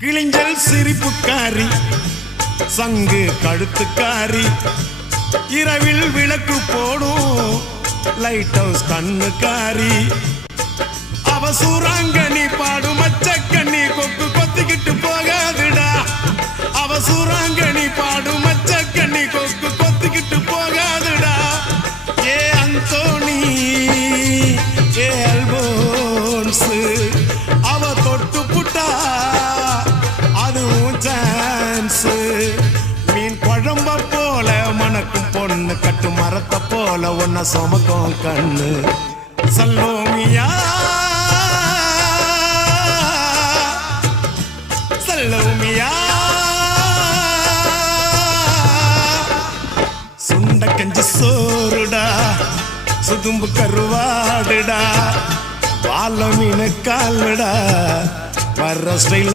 கிளிஞ்சல் சிரிப்புக்காரி சங்கு கழுத்துக்காரி இரவில் விளக்கு போடும் லைட் ஹவுஸ் கண்ணுக்காரி அவ சூறாங்கண்ணி பாடும் மச்சக்கண்ணி கொக்கு கொத்திக்கிட்டு போகாதுடா அவ சூறாங்கண்ணி பாடும் மச்சக்கண்ணி கொக்கு கொத்திக்கிட்டு போகாதுடா ஏ அந்தோணி ஏ அல்போன்ஸ் அவ தொட்டு புட்டா அதுவும் சான்ஸ் மீன் குழம்ப போல மணக்கும் பொண்ணு கட்டு மரத்தை போல ஒன்ன சுமக்கும் கண்ணு சல்லோமியா சல்லோமியா சுண்ட கஞ்சி சோறுடா சுதும்பு கருவாடுடா வாழ மீன கால்டா வர்ற ஸ்டைல்